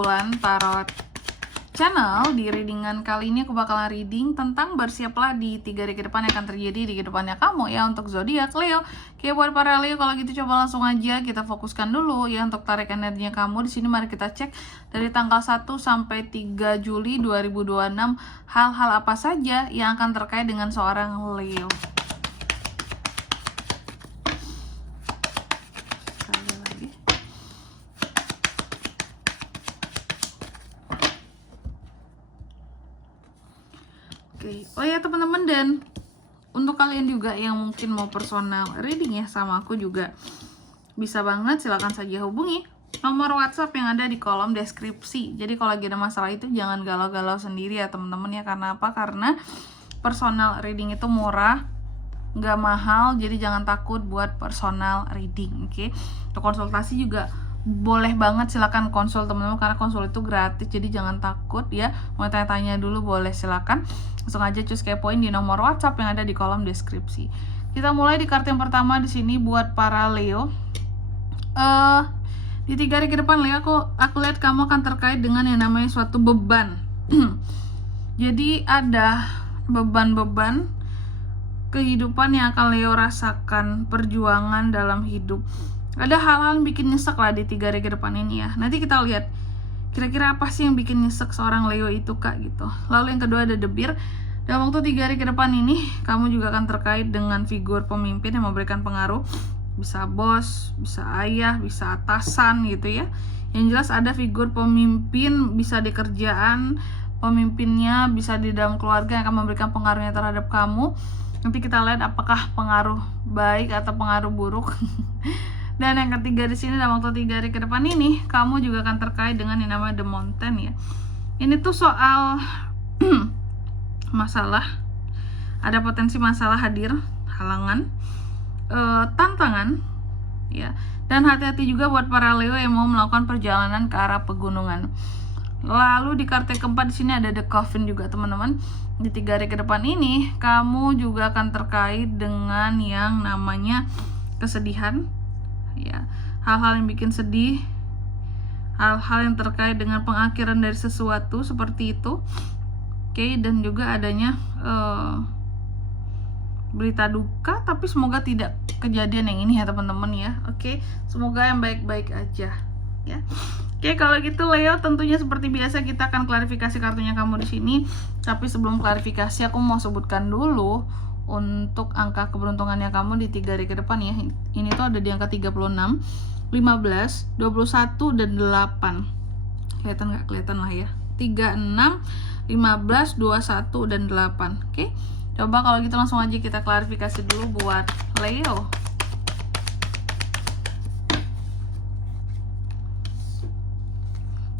Bulan Tarot Channel. Di readingan kali ini aku bakalan reading tentang bersiaplah di 3 hari ke depan yang akan terjadi di kedepannya kamu ya untuk zodiak Leo. Oke, buat para Leo kalau gitu coba langsung aja kita fokuskan dulu ya untuk tarik energinya kamu. Di sini mari kita cek dari tanggal 1 sampai 3 Juli 2026 hal-hal apa saja yang akan terkait dengan seorang Leo. Oke, oh ya teman-teman, dan untuk kalian juga yang mungkin mau personal reading ya sama aku juga bisa banget, silakan saja hubungi nomor WhatsApp yang ada di kolom deskripsi. Jadi kalau lagi ada masalah itu jangan galau-galau sendiri ya teman-teman ya. Karena apa? Karena personal reading itu murah, nggak mahal, jadi jangan takut buat personal reading. Oke, untuk konsultasi juga boleh banget, silakan konsul teman-teman karena konsul itu gratis, jadi jangan takut ya. Mau tanya-tanya dulu boleh, silakan langsung aja cus kepoin di nomor WhatsApp yang ada di kolom deskripsi. Kita mulai di kartu yang pertama di sini buat para Leo. Di 3 hari ke depan Leo, aku lihat kamu akan terkait dengan yang namanya suatu beban. Jadi ada beban-beban kehidupan yang akan Leo rasakan, perjuangan dalam hidup. Ada hal-hal yang bikin nyesek lah di 3 hari ke depan ini ya. Nanti kita lihat kira-kira apa sih yang bikin nyesek seorang Leo itu kak gitu. Lalu yang kedua ada The Bear. Dalam waktu 3 hari ke depan ini kamu juga akan terkait dengan figur pemimpin yang memberikan pengaruh. Bisa bos, bisa ayah, bisa atasan gitu ya. Yang jelas ada figur pemimpin, bisa di kerjaan, pemimpinnya bisa di dalam keluarga yang akan memberikan pengaruhnya terhadap kamu. Nanti kita lihat apakah pengaruh baik atau pengaruh buruk. Dan yang ketiga di sini dalam waktu 3 hari ke depan ini kamu juga akan terkait dengan yang namanya The Mountain ya. Ini tuh soal masalah, ada potensi masalah hadir, halangan, tantangan ya. Dan hati-hati juga buat para Leo yang mau melakukan perjalanan ke arah pegunungan. Lalu di kartu keempat di sini ada The Coffin juga teman-teman. Di 3 hari ke depan ini kamu juga akan terkait dengan yang namanya kesedihan ya, hal-hal yang bikin sedih, hal-hal yang terkait dengan pengakhiran dari sesuatu seperti itu. Oke, dan juga adanya berita duka, tapi semoga tidak kejadian yang ini ya teman-teman ya. Oke, semoga yang baik-baik aja ya. Oke, kalau gitu Leo, tentunya seperti biasa kita akan klarifikasi kartunya kamu di sini. Tapi sebelum klarifikasi aku mau sebutkan dulu untuk angka keberuntungannya kamu di 3 hari ke depan ya. Ini tuh ada di angka 36, 15, 21 dan 8. Kelihatan nggak? Kelihatan lah ya. 36, 15, 21 dan 8. Oke. Coba kalau gitu langsung aja kita klarifikasi dulu buat Leo.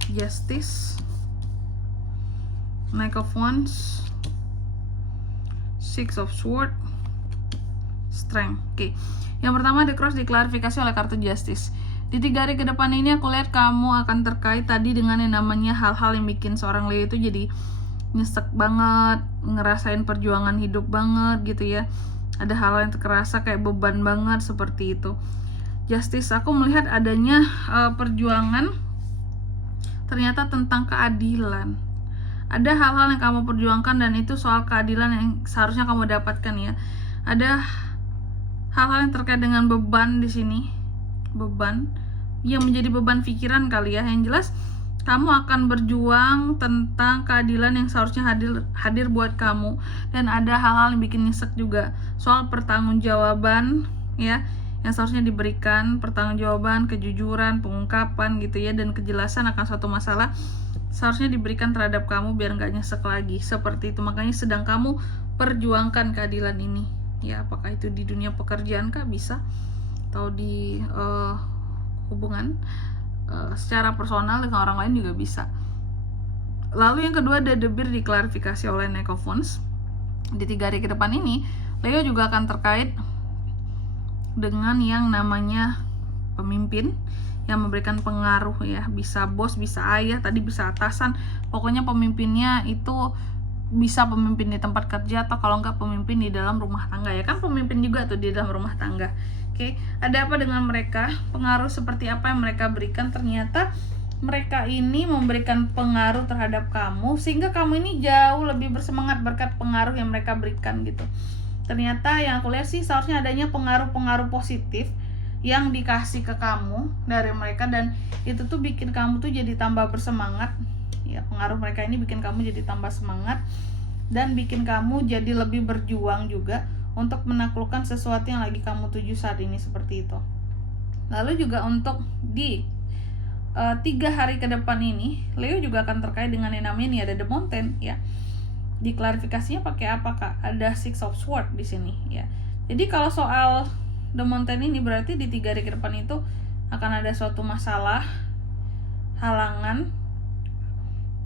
Justice, Knight of Wands, Six of Swords, Strength. Oke. Yang pertama The Cross diklarifikasi oleh kartu Justice. Di 3 hari ke depan ini aku lihat kamu akan terkait tadi dengan yang namanya hal-hal yang bikin seorang Leo itu jadi nyesek banget, ngerasain perjuangan hidup banget gitu ya. Ada hal yang terkerasa kayak beban banget seperti itu. Justice, aku melihat adanya perjuangan ternyata tentang keadilan. Ada hal-hal yang kamu perjuangkan dan itu soal keadilan yang seharusnya kamu dapatkan ya. Ada hal-hal yang terkait dengan beban di sini, beban yang menjadi beban pikiran kali ya. Yang jelas kamu akan berjuang tentang keadilan yang seharusnya hadir buat kamu. Dan ada hal-hal yang bikin nyesek juga soal pertanggungjawaban ya, yang seharusnya diberikan pertanggungjawaban, kejujuran, pengungkapan gitu ya, dan kejelasan akan suatu masalah seharusnya diberikan terhadap kamu biar nggak nyesek lagi seperti itu. Makanya sedang kamu perjuangkan keadilan ini ya, apakah itu di dunia pekerjaan kah, bisa, atau di hubungan secara personal dengan orang lain juga bisa. Lalu yang kedua ada The Bear diklarifikasi oleh Knight of Wands. Di 3 hari ke depan ini Leo juga akan terkait dengan yang namanya pemimpin yang memberikan pengaruh ya, bisa bos, bisa ayah, tadi bisa atasan. Pokoknya pemimpinnya itu bisa pemimpin di tempat kerja atau kalau enggak pemimpin di dalam rumah tangga ya, kan pemimpin juga tuh di dalam rumah tangga. Oke, ada apa dengan mereka? Pengaruh seperti apa yang mereka berikan? Ternyata mereka ini memberikan pengaruh terhadap kamu sehingga kamu ini jauh lebih bersemangat berkat pengaruh yang mereka berikan gitu. Ternyata yang aku lihat sih seharusnya adanya pengaruh-pengaruh positif yang dikasih ke kamu dari mereka, dan itu tuh bikin kamu tuh jadi tambah bersemangat ya. Pengaruh mereka ini bikin kamu jadi tambah semangat dan bikin kamu jadi lebih berjuang juga untuk menaklukkan sesuatu yang lagi kamu tuju saat ini, seperti itu. Lalu juga untuk di 3 hari ke depan ini, Leo juga akan terkait dengan yang namanya nih ada The Mountain ya. Di klarifikasinya pakai apa Kak? Ada Six of Swords di sini ya. Jadi kalau soal The Mountain ini berarti di 3 hari ke depan itu akan ada suatu masalah, halangan,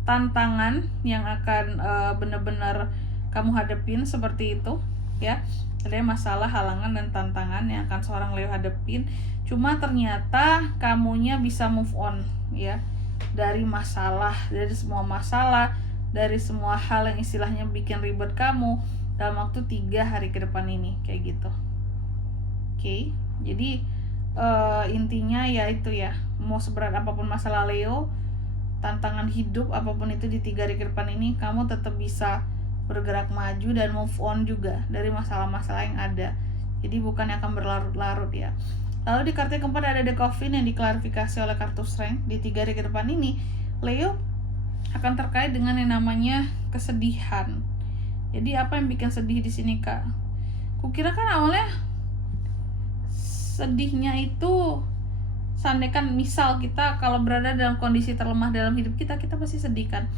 tantangan yang akan benar-benar kamu hadepin, seperti itu ya. Ada masalah, halangan, dan tantangan yang akan seorang Leo hadepin. Cuma ternyata kamunya bisa move on ya dari masalah, dari semua masalah, dari semua hal yang istilahnya bikin ribet kamu dalam waktu 3 hari ke depan ini, kayak gitu. Oke, jadi intinya ya itu ya, mau seberat apapun masalah Leo, tantangan hidup apapun itu di 3 hari ke depan ini, kamu tetap bisa bergerak maju dan move on juga dari masalah-masalah yang ada. Jadi bukan yang akan berlarut-larut ya. Lalu di kartu yang keempat ada The Coffin yang diklarifikasi oleh kartu Strength. Di 3 hari ke depan ini, Leo akan terkait dengan yang namanya kesedihan. Jadi apa yang bikin sedih di sini Kak? Kukira kan awalnya sedihnya itu, seandainya misal kita kalau berada dalam kondisi terlemah dalam hidup kita, kita pasti sedih kan.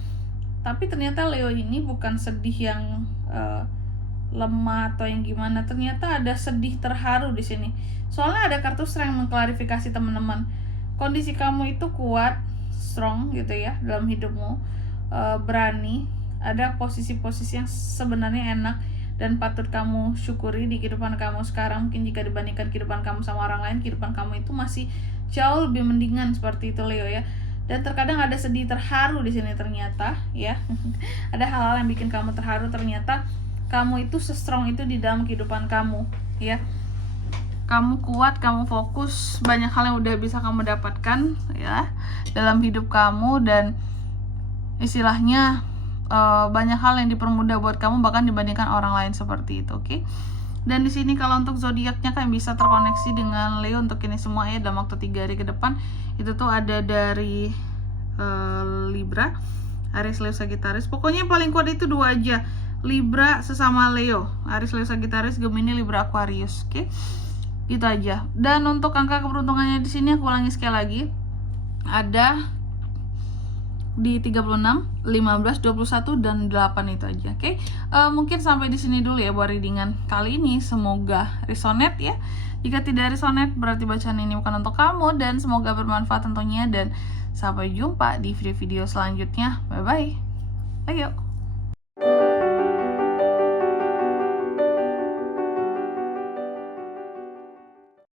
Tapi ternyata Leo ini bukan sedih yang lemah atau yang gimana. Ternyata ada sedih terharu di sini. Soalnya ada kartu Strength mengklarifikasi teman-teman. Kondisi kamu itu kuat, strong gitu ya dalam hidupmu, berani. Ada posisi-posisi yang sebenarnya enak dan patut kamu syukuri di kehidupan kamu sekarang. Mungkin jika dibandingkan kehidupan kamu sama orang lain, kehidupan kamu itu masih jauh lebih mendingan, seperti itu Leo ya. Dan terkadang ada sedih terharu di sini ternyata ya. Ada hal-hal yang bikin kamu terharu, ternyata kamu itu se-strong itu di dalam kehidupan kamu ya. Kamu kuat, kamu fokus, banyak hal yang udah bisa kamu dapatkan ya dalam hidup kamu, dan istilahnya banyak hal yang dipermudah buat kamu bahkan dibandingkan orang lain, seperti itu. Oke. Dan di sini kalau untuk zodiaknya kan bisa terkoneksi dengan Leo untuk ini semua ya dalam waktu 3 hari ke depan. Itu tuh ada dari Libra, Aries, Leo, Sagittarius. Pokoknya yang paling kuat itu 2 aja. Libra sesama Leo, Aries, Leo, Sagittarius, Gemini, Libra, Aquarius. Oke. Gitu aja. Dan untuk angka keberuntungannya di sini aku ulangi sekali lagi. Ada di 36, 15, 21 dan 8 itu aja. Oke. Mungkin sampai di sini dulu ya buat readingan kali ini. Semoga resonate ya. Jika tidak resonate berarti bacaan ini bukan untuk kamu, dan semoga bermanfaat tentunya, dan sampai jumpa di video-video selanjutnya. Bye bye. Ayo.